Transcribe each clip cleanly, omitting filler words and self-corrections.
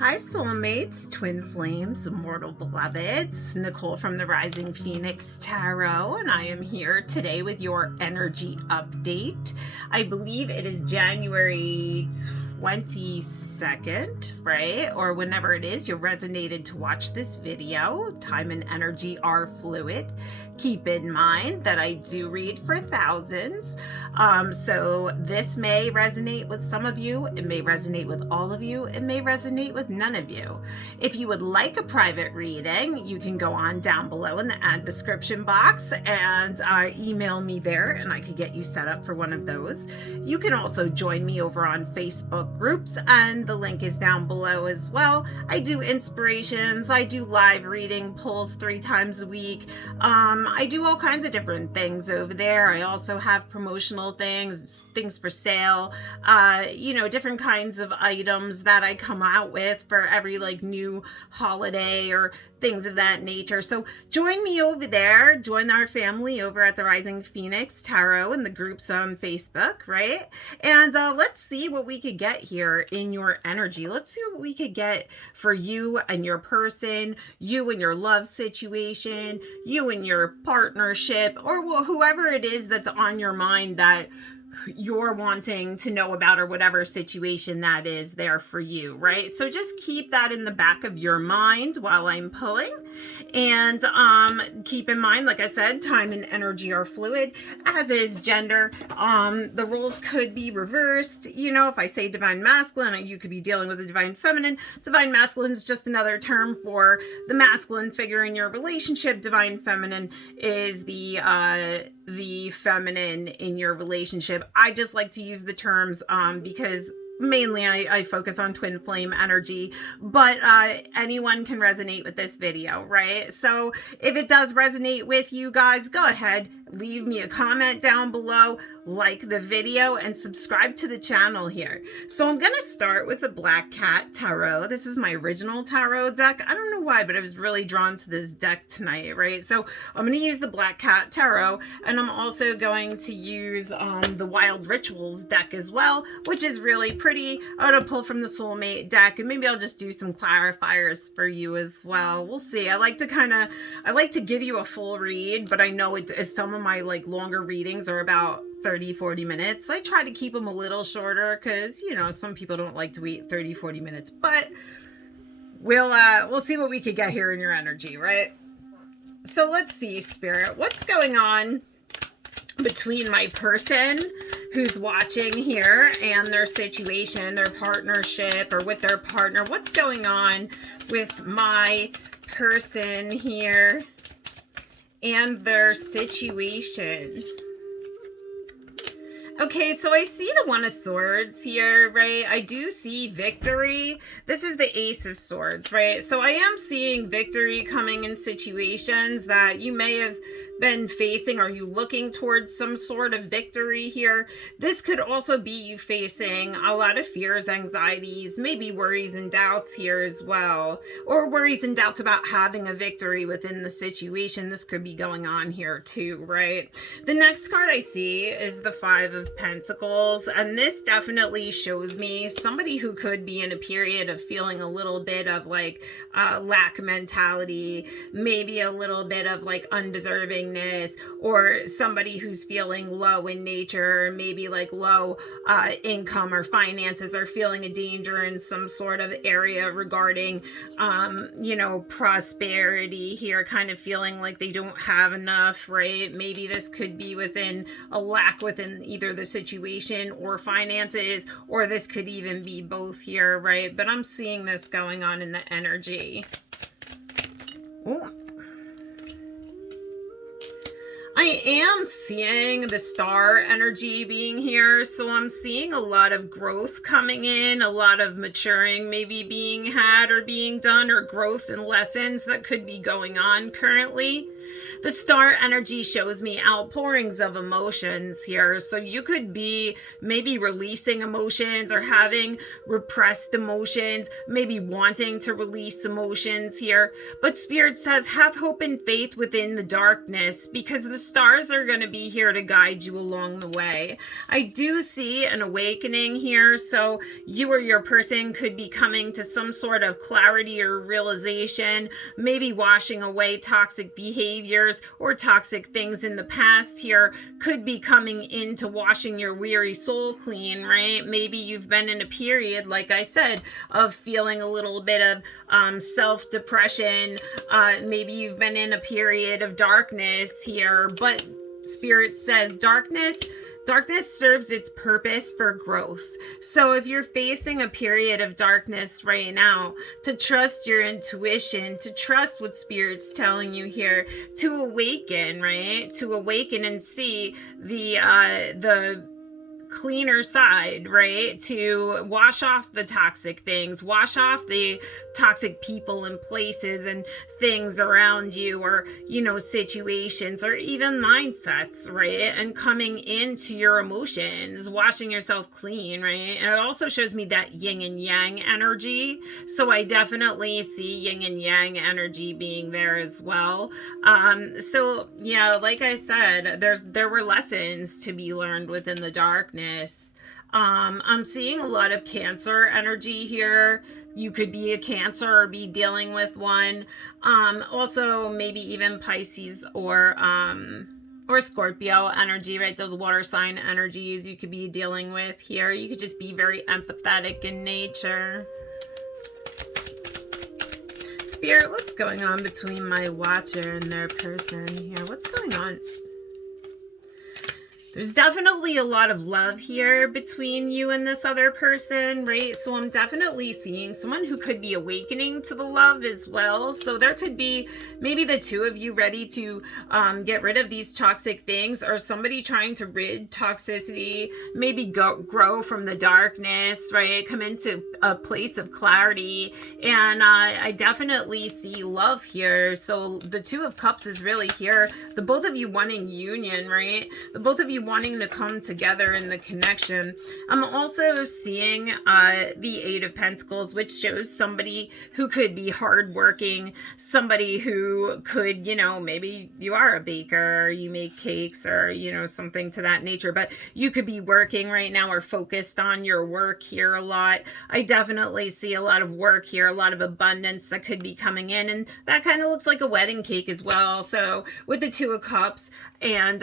Hi, Soulmates, Twinflames, Immortal Beloveds. Nicole from the Rising Phoenix Tarot, and I am here today with your energy update. I believe it is January 22nd, right? Or whenever it is, you resonated to watch this video. Time and energy are fluid. Keep in mind that I do read for thousands. So this may resonate with some of you. It may resonate with all of you. It may resonate with none of you. If you would like a private reading, you can go on down below in the ad description box and email me there, and I could get you set up for one of those. You can also join me over on Facebook groups, and the link is down below as well. I do inspirations. I do live reading pulls 3 times a week. I do all kinds of different things over there. I also have promotional things for sale, different kinds of items that I come out with for every new holiday or things of that nature. So join me over there, join our family over at the Rising Phoenix Tarot and the groups on Facebook, right? And let's see what we could get here in your energy. Let's see what we could get for you and your person, you and your love situation, you and your partnership, or whoever it is that's on your mind that you're wanting to know about, or whatever situation that is there for you, right? So just keep that in the back of your mind while I'm pulling. And keep in mind, like I said, time and energy are fluid, as is gender. The roles could be reversed. If I say divine masculine, you could be dealing with a divine feminine. Divine masculine is just another term for the masculine figure in your relationship. Divine feminine is the feminine in your relationship. I just like to use the terms because mainly I focus on twin flame energy, but anyone can resonate with this video, right? So if it does resonate with you guys, go ahead, leave me a comment down below, like the video, and subscribe to the channel here. So I'm gonna start with the Black Cat Tarot. This is my original tarot deck. I don't know why, but I was really drawn to this deck tonight, right? So I'm gonna use the Black Cat Tarot, and I'm also going to use the Wild Rituals deck as well, which is really pretty. I'm gonna pull from the Soulmate deck, and maybe I'll just do some clarifiers for you as well. We'll see. I like to give you a full read, but I know some of my longer readings are about 30-40 minutes. I try to keep them a little shorter because some people don't like to wait 30-40 minutes, but we'll see what we could get here in your energy, right? So let's see, Spirit, what's going on between my person who's watching here and their situation, their partnership, or with their partner. What's going on with my person here and their situation? Okay, so I see the One of Swords here, right? I do see victory. This is the Ace of Swords, right? So I am seeing victory coming in situations that you may have been facing. Are you looking towards some sort of victory here? This could also be you facing a lot of fears, anxieties, maybe worries and doubts here as well, or worries and doubts about having a victory within the situation. This could be going on here too, right? The next card I see is the Five of Pentacles, and this definitely shows me somebody who could be in a period of feeling a little bit of lack mentality, maybe a little bit of undeservingness, or somebody who's feeling low in nature, maybe low income or finances, or feeling a danger in some sort of area regarding prosperity here, kind of feeling like they don't have enough, right? Maybe this could be within a lack within either the situation or finances, or this could even be both here, right? But I'm seeing this going on in the energy. Ooh. I am seeing the star energy being here, so I'm seeing a lot of growth coming in, a lot of maturing maybe being had or being done, or growth and lessons that could be going on currently. The star energy shows me outpourings of emotions here, so you could be maybe releasing emotions or having repressed emotions, maybe wanting to release emotions here. But Spirit says have hope and faith within the darkness, because the stars are going to be here to guide you along the way. I do see an awakening here. So you or your person could be coming to some sort of clarity or realization, maybe washing away toxic behaviors or toxic things in the past here, could be coming into washing your weary soul clean, right? Maybe you've been in a period, like I said, of feeling a little bit of self-depression. Maybe you've been in a period of darkness here, but Spirit says darkness serves its purpose for growth. So if you're facing a period of darkness right now, to trust your intuition, to trust what Spirit's telling you here, to awaken, right? To awaken and see the cleaner side, right? To wash off the toxic things, wash off the toxic people and places and things around you, or, you know, situations, or even mindsets, right? And coming into your emotions, washing yourself clean, right? And it also shows me that yin and yang energy. So I definitely see yin and yang energy being there as well. So yeah, like I said, there were lessons to be learned within the darkness. I'm seeing a lot of Cancer energy here. You could be a Cancer or be dealing with one. Also maybe even Pisces or Scorpio energy, right? Those water sign energies you could be dealing with here. You could just be very empathetic in nature. Spirit, what's going on between my watcher and their person here? What's going on? There's definitely a lot of love here between you and this other person, right? So I'm definitely seeing someone who could be awakening to the love as well. So there could be maybe the two of you ready to get rid of these toxic things, or somebody trying to rid toxicity, maybe grow from the darkness, right? Come into a place of clarity. And I definitely see love here. So the Two of Cups is really here. The both of you wanting union, right? The both of you wanting to come together in the connection. I'm also seeing the Eight of Pentacles, which shows somebody who could be hardworking, somebody who could, you know, maybe you are a baker, or you make cakes, or, you know, something to that nature, but you could be working right now or focused on your work here a lot. I definitely see a lot of work here, a lot of abundance that could be coming in, and that kind of looks like a wedding cake as well. So with the Two of Cups and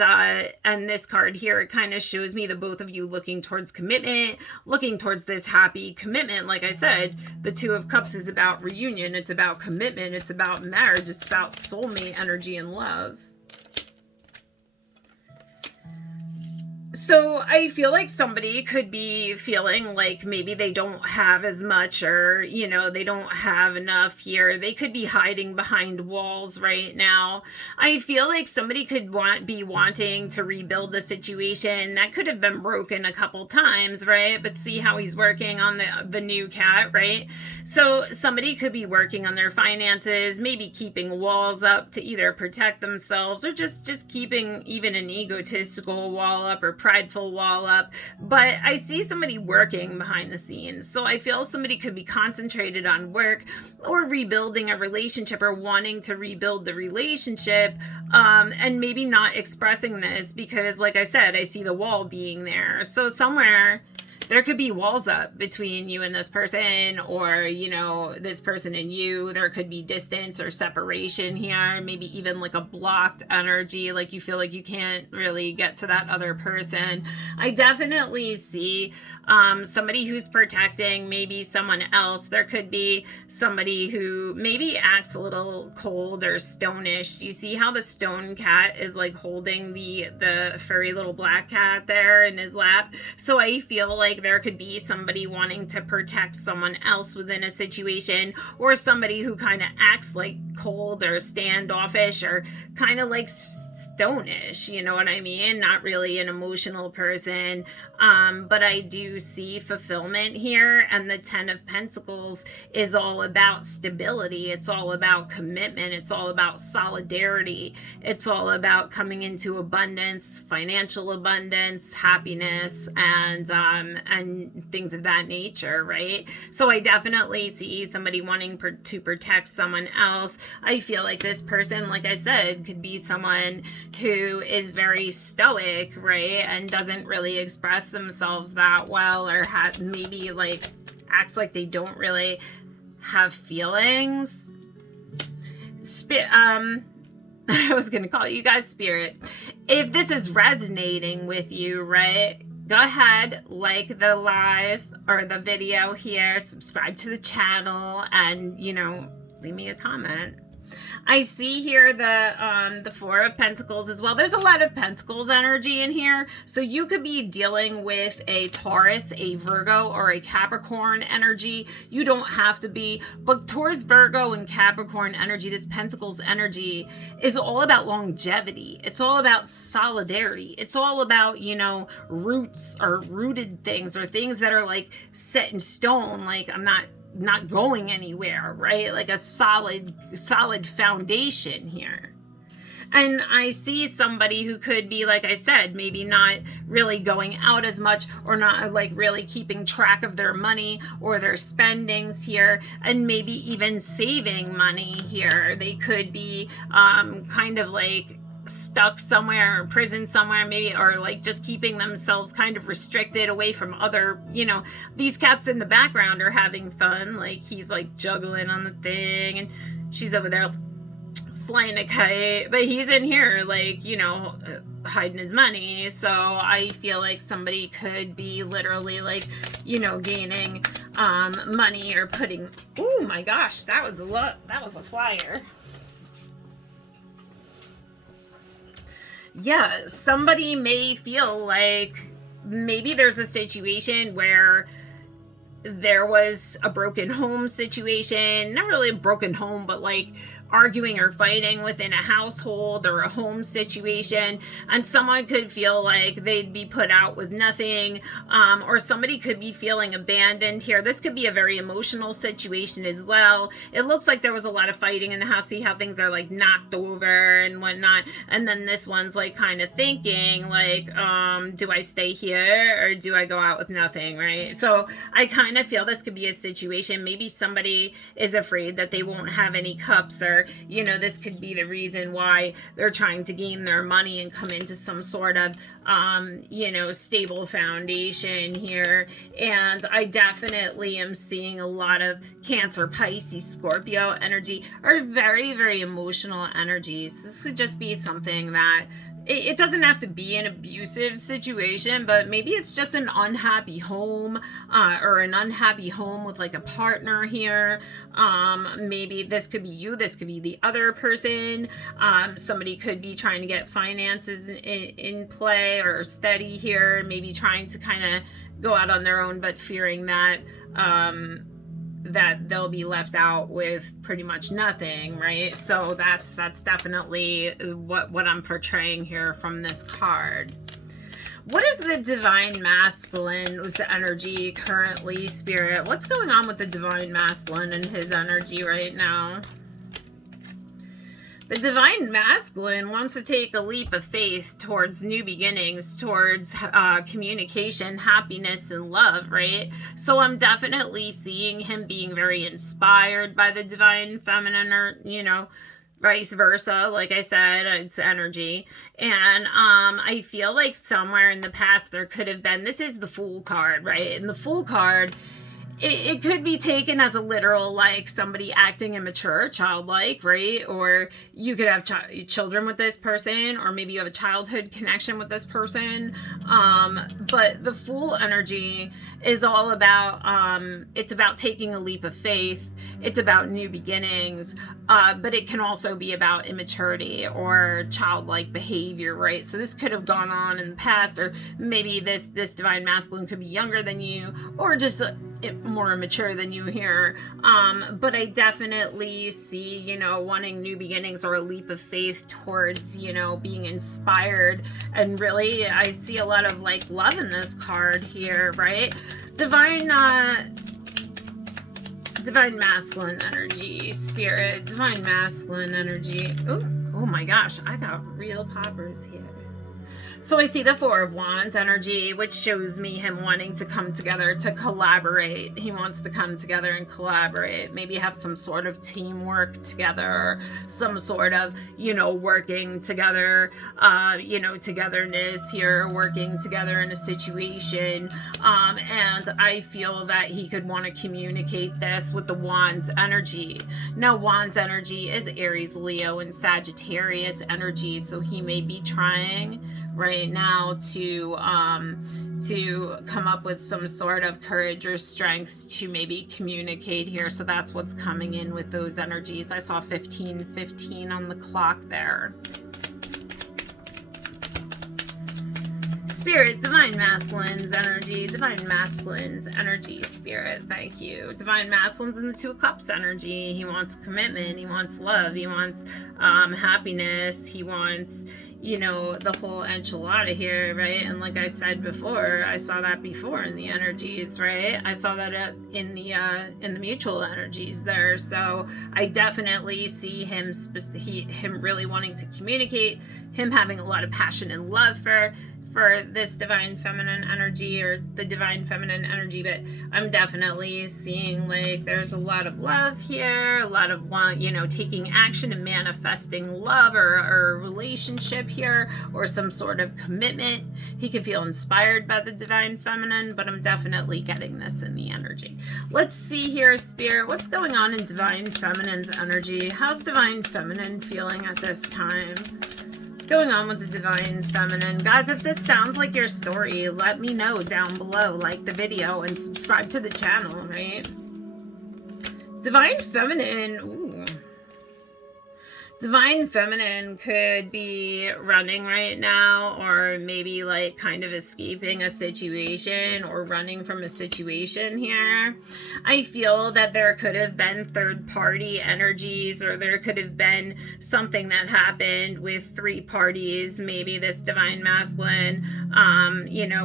this card here, it kind of shows me the both of you looking towards commitment, looking towards this happy commitment. Like I said, the Two of Cups is about reunion, it's about commitment, it's about marriage, it's about soulmate energy and love. So I feel like somebody could be feeling like maybe they don't have as much, or, you know, they don't have enough here. They could be hiding behind walls right now. I feel like somebody could be wanting to rebuild the situation that could have been broken a couple times, right? But see how he's working on the new cat, right? So somebody could be working on their finances, maybe keeping walls up to either protect themselves, or just keeping even an egotistical wall up or prideful wall up. But I see somebody working behind the scenes. So I feel somebody could be concentrated on work, or rebuilding a relationship, or wanting to rebuild the relationship, and maybe not expressing this because, like I said, I see the wall being there. So somewhere there could be walls up between you and this person, or, you know, this person and you. There could be distance or separation here, maybe even like a blocked energy, like you feel like you can't really get to that other person. I definitely see somebody who's protecting maybe someone else. There could be somebody who maybe acts a little cold or stonish. You see how the stone cat is like holding the furry little black cat there in his lap? So I feel like there could be somebody wanting to protect someone else within a situation, or somebody who kind of acts like cold or standoffish, or kind of like stonish, you know what I mean? Not really an emotional person. But I do see fulfillment here, and the Ten of Pentacles is all about stability. It's all about commitment. It's all about solidarity. It's all about coming into abundance, financial abundance, happiness, and things of that nature, right? So I definitely see somebody wanting to protect someone else. I feel like this person, like I said, could be someone who is very stoic, right? And doesn't really express themselves that well, or maybe like acts like they don't really have feelings. I was going to call you guys spirit. If this is resonating with you, right, go ahead, like the live or the video here, subscribe to the channel, and, you know, leave me a comment. I see here the Four of Pentacles as well. There's a lot of Pentacles energy in here. So you could be dealing with a Taurus, a Virgo, or a Capricorn energy. You don't have to be. But Taurus, Virgo, and Capricorn energy, this Pentacles energy, is all about longevity. It's all about solidarity. It's all about, you know, roots or rooted things, or things that are like set in stone. Like, I'm not going anywhere, right? Like a solid foundation here. And I see somebody who could be, like I said, maybe not really going out as much, or not like really keeping track of their money or their spendings here, and maybe even saving money here. They could be kind of like stuck somewhere, or prison somewhere, maybe, or like just keeping themselves kind of restricted away from other, you know, these cats in the background are having fun. Like, he's like juggling on the thing, and she's over there flying a kite, but he's in here like, you know, hiding his money. So I feel like somebody could be literally like, you know, gaining money, or putting, oh my gosh, that was a lot. That was a flyer. Yeah, somebody may feel like maybe there's a situation where there was a broken home situation, not really a broken home, but like arguing or fighting within a household or a home situation, and someone could feel like they'd be put out with nothing, or somebody could be feeling abandoned here. This could be a very emotional situation as well. It looks like there was a lot of fighting in the house. See how things are like knocked over and whatnot, and then this one's like kind of thinking like, do I stay here or do I go out with nothing, right? So I kind of feel this could be a situation. Maybe somebody is afraid that they won't have any cups, or, you know, this could be the reason why they're trying to gain their money and come into some sort of, you know, stable foundation here. And I definitely am seeing a lot of Cancer, Pisces, Scorpio energy, are very, very emotional energies. This could just be something that it doesn't have to be an abusive situation, but maybe it's just an unhappy home, or an unhappy home with like a partner here. Maybe this could be you, this could be the other person. Somebody could be trying to get finances in play or steady here, maybe trying to kind of go out on their own, but fearing that that they'll be left out with pretty much nothing, right? So that's definitely what I'm portraying here from this card. What is the Divine Masculine's energy currently, Spirit? What's going on with the Divine Masculine and his energy right now? The Divine Masculine wants to take a leap of faith towards new beginnings, towards communication, happiness, and love, right? So I'm definitely seeing him being very inspired by the Divine Feminine, or, you know, vice versa. Like I said, it's energy. And I feel like somewhere in the past there could have been, this is the Fool card, right? And the Fool card, it could be taken as a literal, like somebody acting immature, childlike, right? Or you could have children with this person, or maybe you have a childhood connection with this person. But the Fool energy is all about, it's about taking a leap of faith. It's about new beginnings, but it can also be about immaturity or childlike behavior, right? So this could have gone on in the past, or maybe this Divine Masculine could be younger than you, or just more immature than you here. But I definitely see, you know, wanting new beginnings or a leap of faith towards, you know, being inspired. And really, I see a lot of like love in this card here, right? Divine Masculine energy, Spirit, Divine Masculine energy. Oh my gosh, I got real poppers here. So I see the Four of Wands energy, which shows me him wanting to come together to collaborate. He wants to come together and collaborate, maybe have some sort of teamwork together, some sort of, working together, togetherness here, working together in a situation. And I feel that he could want to communicate this with the Wands energy. Now, Wands energy is Aries, Leo, and Sagittarius energy, so he may be trying right now to come up with some sort of courage or strength to maybe communicate here. So that's what's coming in with those energies. I saw 15:15 on the clock there. Spirit, Divine Masculine's energy, Spirit, thank you. Divine Masculine's in the Two of Cups energy. He wants commitment, he wants love, he wants happiness, he wants, the whole enchilada here, right? And like I said before, I saw that before in the energies, right? I saw that in the mutual energies there. So I definitely see him really wanting to communicate, him having a lot of passion and love for this divine feminine energy, or the divine feminine energy. But I'm definitely seeing like there's a lot of love here, a lot of taking action and manifesting love or a relationship here, or some sort of commitment. He could feel inspired by the divine feminine, but I'm definitely getting this in the energy. Let's see here, Spirit, what's going on in divine feminine's energy? How's divine feminine feeling at this time? Going on with the divine feminine? Guys, if this sounds like your story, let me know down below. Like the video and subscribe to the channel, right? Divine feminine, ooh. Divine feminine could be running right now, or maybe like kind of escaping a situation or running from a situation here. I feel that there could have been third-party energies, or there could have been something that happened with three parties. Maybe this divine masculine,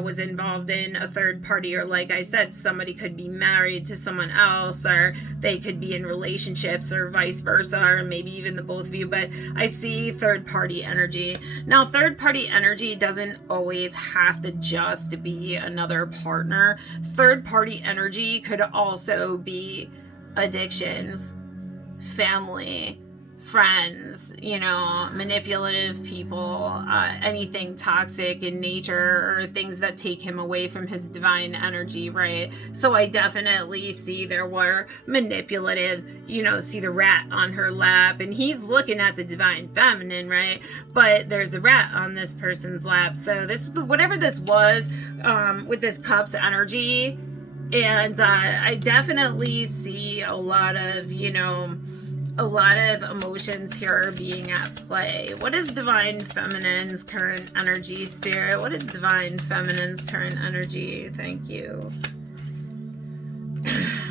was involved in a third party, or like I said, somebody could be married to someone else, or they could be in relationships, or vice versa, or maybe even the both of you. But I see third-party energy. Now, third-party energy doesn't always have to just be another partner. Third-party energy could also be addictions, family, friends, manipulative people, anything toxic in nature, or things that take him away from his divine energy, right? So I definitely see there were manipulative, see the rat on her lap, and he's looking at the divine feminine, right? But there's a rat on this person's lap. So this, whatever this was, with this Cups energy, and I definitely see a lot of, a lot of emotions here being at play. What is divine feminine's current energy, Spirit? What is divine feminine's current energy? Thank you.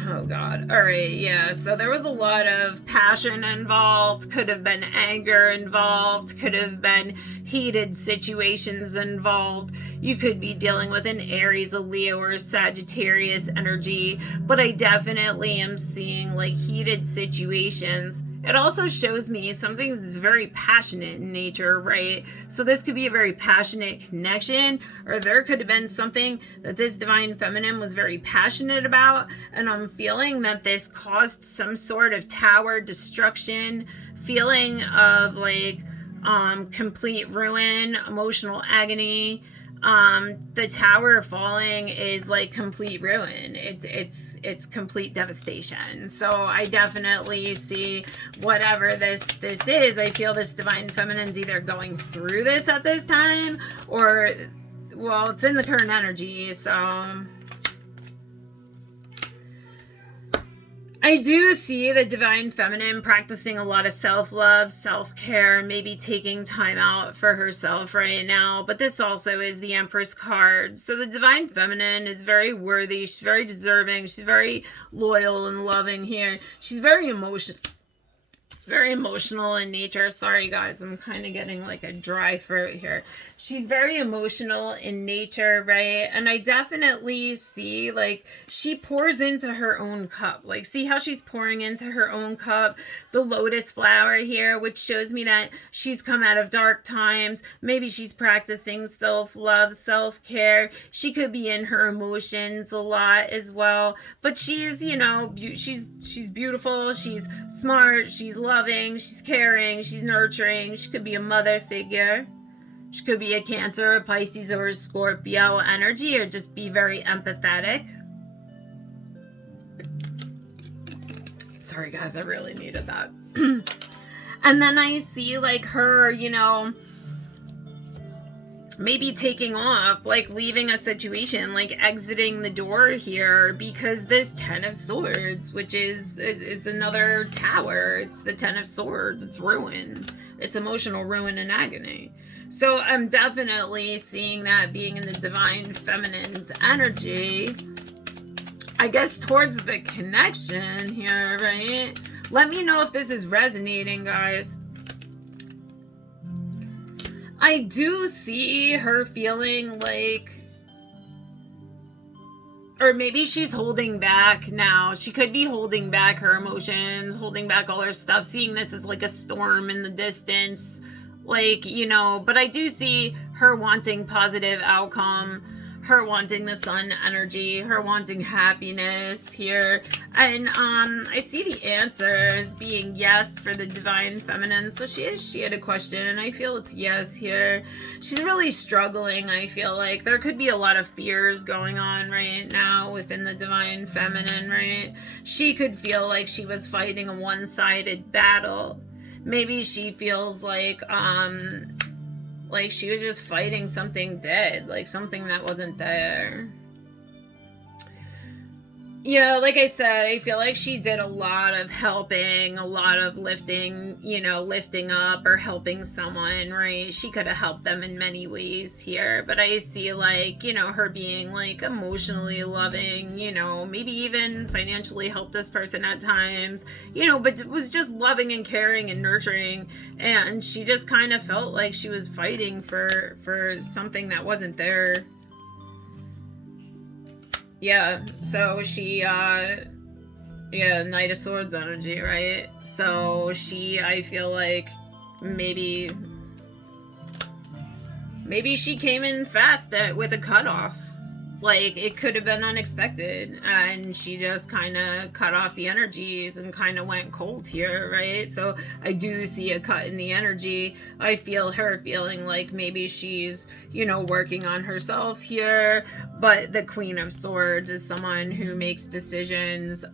Oh God. All right. Yeah. So there was a lot of passion involved, could have been anger involved, could have been heated situations involved. You could be dealing with an Aries, a Leo, or a Sagittarius energy, but I definitely am seeing like heated situations. It also shows me something that's very passionate in nature, right? So this could be a very passionate connection, or there could have been something that this divine feminine was very passionate about, and I'm feeling that this caused some sort of tower destruction, feeling of like complete ruin, emotional agony. The tower falling is like complete ruin. It's complete devastation. So I definitely see whatever this is. I feel this divine feminine's either going through this at this time, or, well, it's in the current energy. So I do see the divine feminine practicing a lot of self-love, self-care, maybe taking time out for herself right now. But this also is the Empress card. So the divine feminine is very worthy. She's very deserving. She's very loyal and loving here. She's very emotional. Very emotional in nature. Sorry guys, I'm kind of getting like a dry throat here. She's very emotional in nature, right? And I definitely see like she pours into her own cup. Like see how she's pouring into her own cup, the lotus flower here, which shows me that she's come out of dark times. Maybe she's practicing self-love, self-care. She could be in her emotions a lot as well, but she's, you know, she's beautiful, she's smart, she's loving, she's caring, she's nurturing. She could be a mother figure. She could be a Cancer, a Pisces, or a Scorpio energy, or just be very empathetic. Sorry guys, I really needed that. And then I see like her, you know, maybe taking off, like leaving a situation, like exiting the door here, because this Ten of Swords, which is another tower. It's the Ten of Swords. It's ruin. It's emotional ruin and agony. So I'm definitely seeing that being in the Divine Feminine's energy, I guess, towards the connection here, right? Let me know if this is resonating, guys. I do see her feeling like, or maybe she's holding back now. She could be holding back her emotions, holding back all her stuff, seeing this as like a storm in the distance. Like, you know, but I do see her wanting positive outcome, her wanting the sun energy, her wanting happiness here. And I see the answers being yes for the Divine Feminine. So she had a question. I feel it's yes here. She's really struggling. I feel like there could be a lot of fears going on right now within the Divine Feminine, right? She could feel like she was fighting a one-sided battle. Maybe she feels like she was just fighting something dead, like something that wasn't there. Yeah, like I said, I feel like she did a lot of helping, a lot of lifting, you know, lifting up or helping someone, right? She could have helped them in many ways here, but I see like, you know, her being like emotionally loving, you know, maybe even financially helped this person at times, you know, but was just loving and caring and nurturing. And she just kind of felt like she was fighting for something that wasn't there. Yeah, so she, yeah, Knight of Swords energy, right? So I feel like maybe she came in fast with a cutoff. Like, it could have been unexpected, and she just kind of cut off the energies and kind of went cold here, right? So I do see a cut in the energy. I feel her feeling like maybe she's, you know, working on herself here, but the Queen of Swords is someone who makes decisions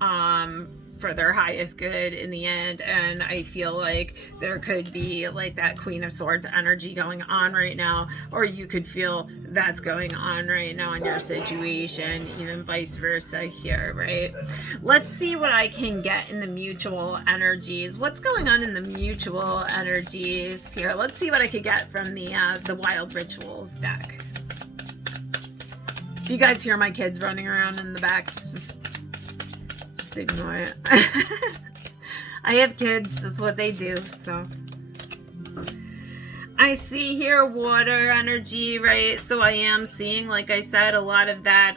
for their highest good in the end, and I feel like there could be like that Queen of Swords energy going on right now, or you could feel that's going on right now in your situation, even vice versa here, right? Let's see what I can get in the mutual energies. What's going on in the mutual energies here? Let's see what I could get from the Wild Rituals deck. If you guys hear my kids running around in the back, it's just ignore it. I have kids, that's what they do. So I see here water energy, right? So I am seeing, like I said, a lot of that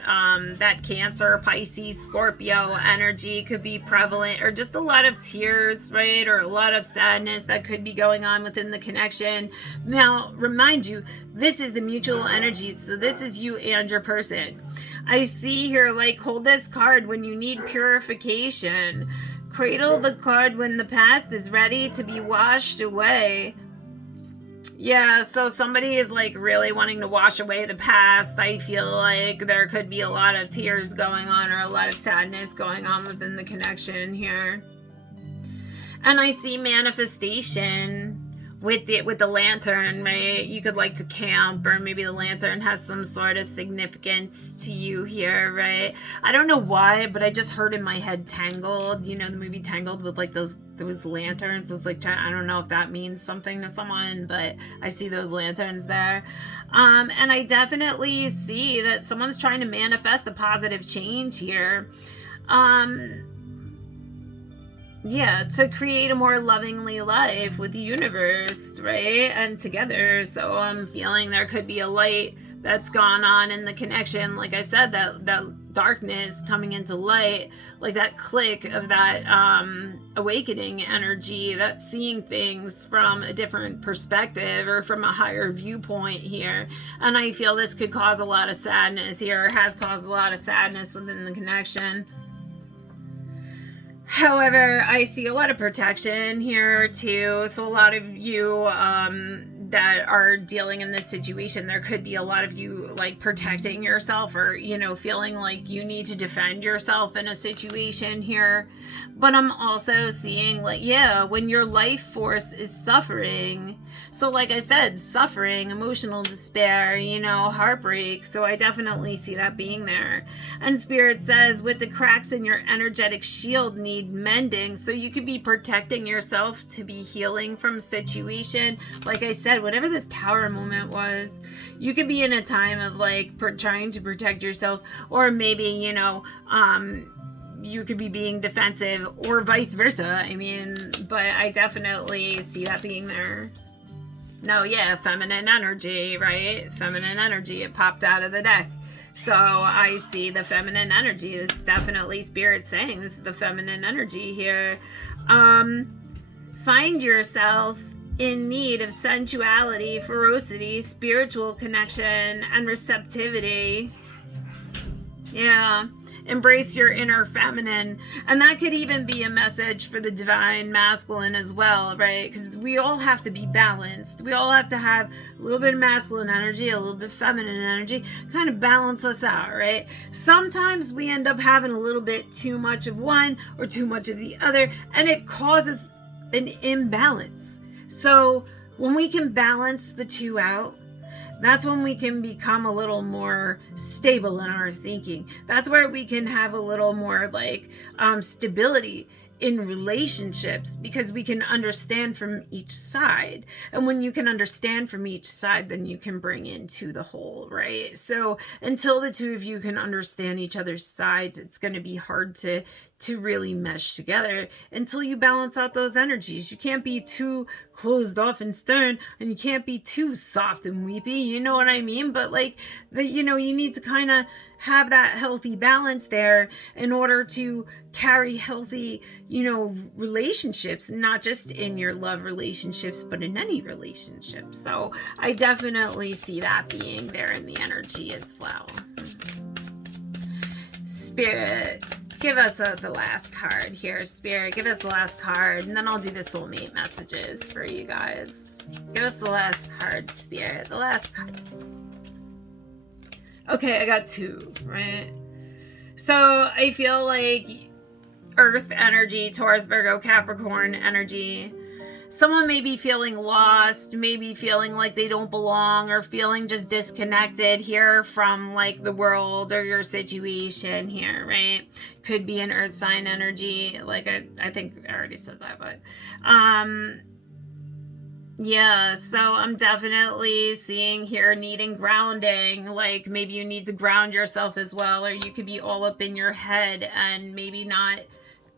that Cancer, Pisces, Scorpio energy could be prevalent, or just a lot of tears, right? Or a lot of sadness that could be going on within the connection. Now, remind you, this is the mutual energy, so this is you and your person. I see here, like, hold this card when you need purification. Cradle the card when the past is ready to be washed away. Yeah, so somebody is like really wanting to wash away the past. I feel like there could be a lot of tears going on, or a lot of sadness going on within the connection here. And I see manifestation with the lantern, right? You could like to camp, or maybe the lantern has some sort of significance to you here, right? I don't know why, but I just heard in my head Tangled, you know, the movie Tangled, with like those lanterns, those like, I don't know if that means something to someone, but I see those lanterns there. And I definitely see that someone's trying to manifest a positive change here. yeah, to create a more lovingly life with the universe, right? And together. So I'm feeling there could be a light that's gone on in the connection. Like I said, that darkness coming into light, like that click of that awakening energy, that seeing things from a different perspective or from a higher viewpoint here. And I feel this could cause a lot of sadness here, or has caused a lot of sadness within the connection. However, I see a lot of protection here too. So a lot of you that are dealing in this situation, there could be a lot of you like protecting yourself, or feeling like you need to defend yourself in a situation here. But I'm also seeing, like, yeah, when your life force is suffering, so like I said, suffering, emotional despair, heartbreak. So I definitely see that being there. And Spirit says, with the cracks in your energetic shield need mending. So you could be protecting yourself to be healing from situation. Like I said, whatever this tower moment was, you could be in a time of like trying to protect yourself, or maybe, you could be being defensive, or vice versa. I mean, but I definitely see that being there. No, yeah, feminine energy, right? Feminine energy. It popped out of the deck. So I see the feminine energy. This is definitely Spirit saying this is the feminine energy here. Find yourself in need of sensuality, ferocity, spiritual connection, and receptivity. Yeah. Embrace your inner feminine. And that could even be a message for the divine masculine as well, right? Because we all have to be balanced. We all have to have a little bit of masculine energy, a little bit of feminine energy, kind of balance us out, right? Sometimes we end up having a little bit too much of one or too much of the other, and it causes an imbalance. So when we can balance the two out, that's when we can become a little more stable in our thinking. That's where we can have a little more like stability in relationships, because we can understand from each side. And when you can understand from each side, then you can bring into the whole, right? So until the two of you can understand each other's sides, it's going to be hard to really mesh together until you balance out those energies. You can't be too closed off and stern, and you can't be too soft and weepy, you know what I mean? But like you need to kind of have that healthy balance there in order to carry healthy, relationships, not just in your love relationships, but in any relationship. So I definitely see that being there in the energy as well. Spirit, give us the last card here. Spirit, give us the last card, and then I'll do the soulmate messages for you guys. Give us the last card, Spirit. The last card. Okay, I got two, right? So I feel like Earth energy, Taurus, Virgo, Capricorn energy. Someone may be feeling lost, maybe feeling like they don't belong, or feeling just disconnected here from like the world or your situation here, right? Could be an Earth sign energy. Like I think I already said that, but yeah, so I'm definitely seeing here needing grounding. Like maybe you need to ground yourself as well, or you could be all up in your head and maybe not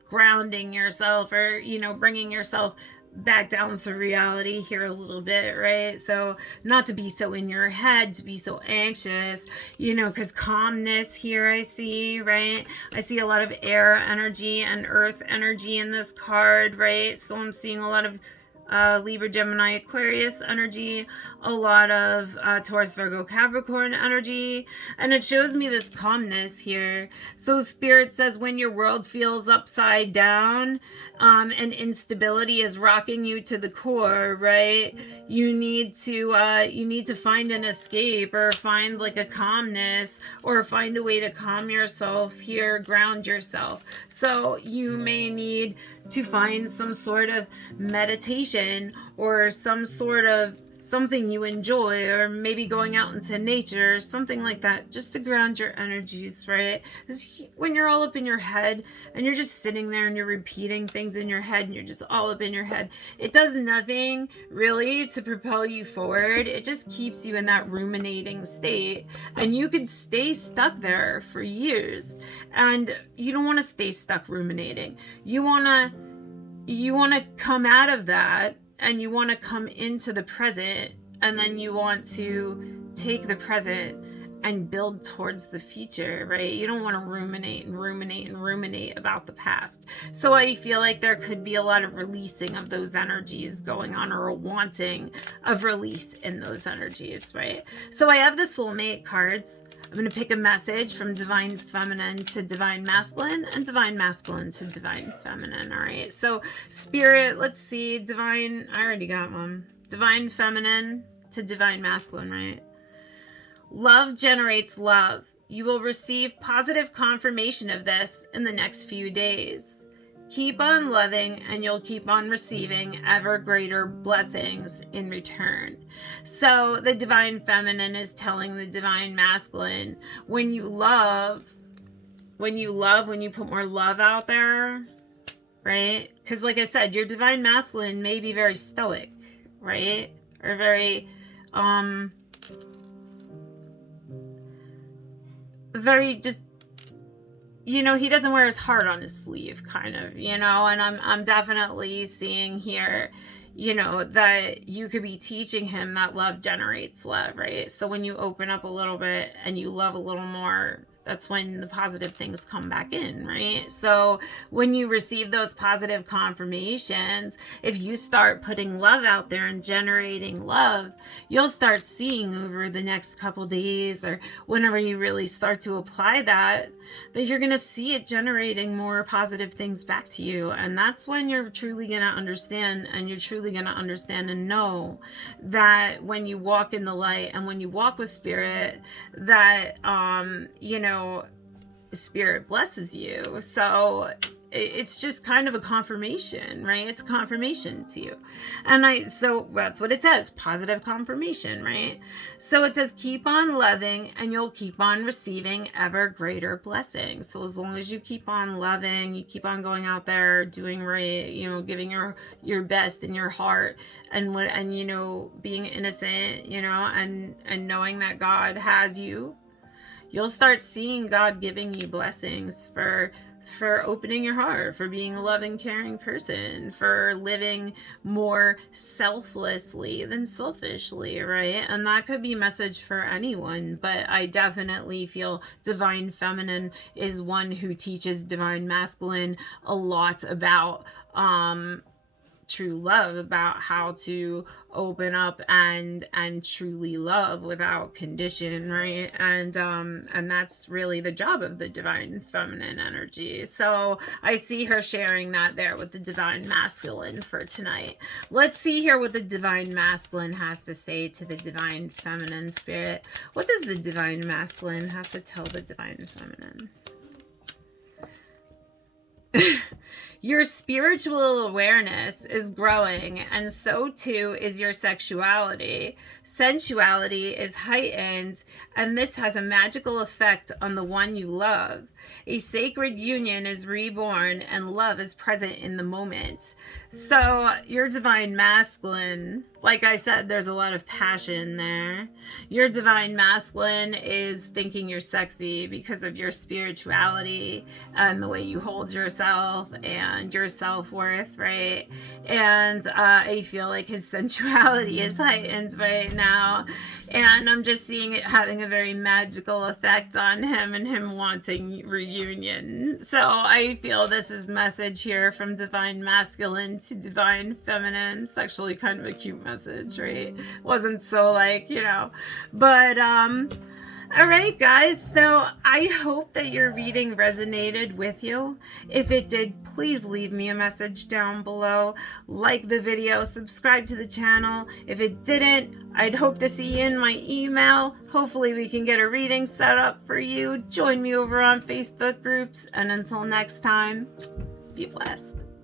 grounding yourself, or bringing yourself back down to reality here a little bit, right? So not to be so in your head, to be so anxious, because calmness here I see, right? I see a lot of air energy and earth energy in this card, right? So I'm seeing a lot of Libra, Gemini, Aquarius energy, a lot of Taurus, Virgo, Capricorn energy, and it shows me this calmness here. So Spirit says when your world feels upside down and instability is rocking you to the core, right? You need to find an escape, or find like a calmness, or find a way to calm yourself here, ground yourself. So you may need to find some sort of meditation, or some sort of something you enjoy, or maybe going out into nature, or something like that, just to ground your energies, right? Because when you're all up in your head and you're just sitting there and you're repeating things in your head and you're just all up in your head, it does nothing really to propel you forward. It just keeps you in that ruminating state, and you could stay stuck there for years. And you don't want to stay stuck ruminating. You want to you want to come out of that and you want to come into the present, and then you want to take the present and build towards the future, right? You don't want to ruminate about the past. So I feel like there could be a lot of releasing of those energies going on, or a wanting of release in those energies, right? So I have the Soulmate cards. I'm going to pick a message from Divine Feminine to Divine Masculine, and Divine Masculine to Divine Feminine. All right. So Spirit, let's see. Divine, I already got one. Divine Feminine to Divine Masculine, right? Love generates love. You will receive positive confirmation of this in the next few days. Keep on loving and you'll keep on receiving ever greater blessings in return. So the Divine Feminine is telling the Divine Masculine, when you put more love out there, right? Because like I said, your Divine Masculine may be very stoic, right? Or very, very just, you know, he doesn't wear his heart on his sleeve, kind of, you know, and I'm definitely seeing here, you know, that you could be teaching him that love generates love, right? So when you open up a little bit and you love a little more, that's when the positive things come back in, right? So when you receive those positive confirmations, if you start putting love out there and generating love, you'll start seeing over the next couple days, or whenever you really start to apply that you're going to see it generating more positive things back to you. And that's when you're truly going to understand, and you're truly going to understand and know that when you walk in the light and when you walk with Spirit, that, you know, Spirit blesses you. So it's just kind of a confirmation, right? It's confirmation to you. And so that's what it says, positive confirmation, right? So it says, keep on loving and you'll keep on receiving ever greater blessings. So as long as you keep on loving, you keep on going out there, doing right, you know, giving your best in your heart, and you know, being innocent, you know, and knowing that God has you, you'll start seeing God giving you blessings for opening your heart, for being a loving, caring person, for living more selflessly than selfishly, right? And that could be a message for anyone, but I definitely feel Divine Feminine is one who teaches Divine Masculine a lot about true love, about how to open up and truly love without condition, right? And that's really the job of the Divine Feminine energy. So I see her sharing that there with the Divine Masculine for tonight. Let's see here what the Divine Masculine has to say to the Divine Feminine Spirit. What does the Divine Masculine have to tell the Divine Feminine? Your spiritual awareness is growing, and so too is your sexuality. Sensuality is heightened, and this has a magical effect on the one you love. A sacred union is reborn, and love is present in the moment. So your Divine Masculine, like I said, there's a lot of passion there. Your Divine Masculine is thinking you're sexy because of your spirituality and the way you hold yourself and your self-worth, right? And I feel like his sensuality is heightened right now, and I'm just seeing it having a very magical effect on him and him wanting reunion. So I feel this is message here from Divine Masculine to Divine Feminine. It's actually kind of a cute message, right? Wasn't so like, you know, but all right, guys, so I hope that your reading resonated with you. If it did, please leave me a message down below. Like the video, subscribe to the channel. If it didn't, I'd hope to see you in my email. Hopefully we can get a reading set up for you. Join me over on Facebook groups. And until next time, be blessed.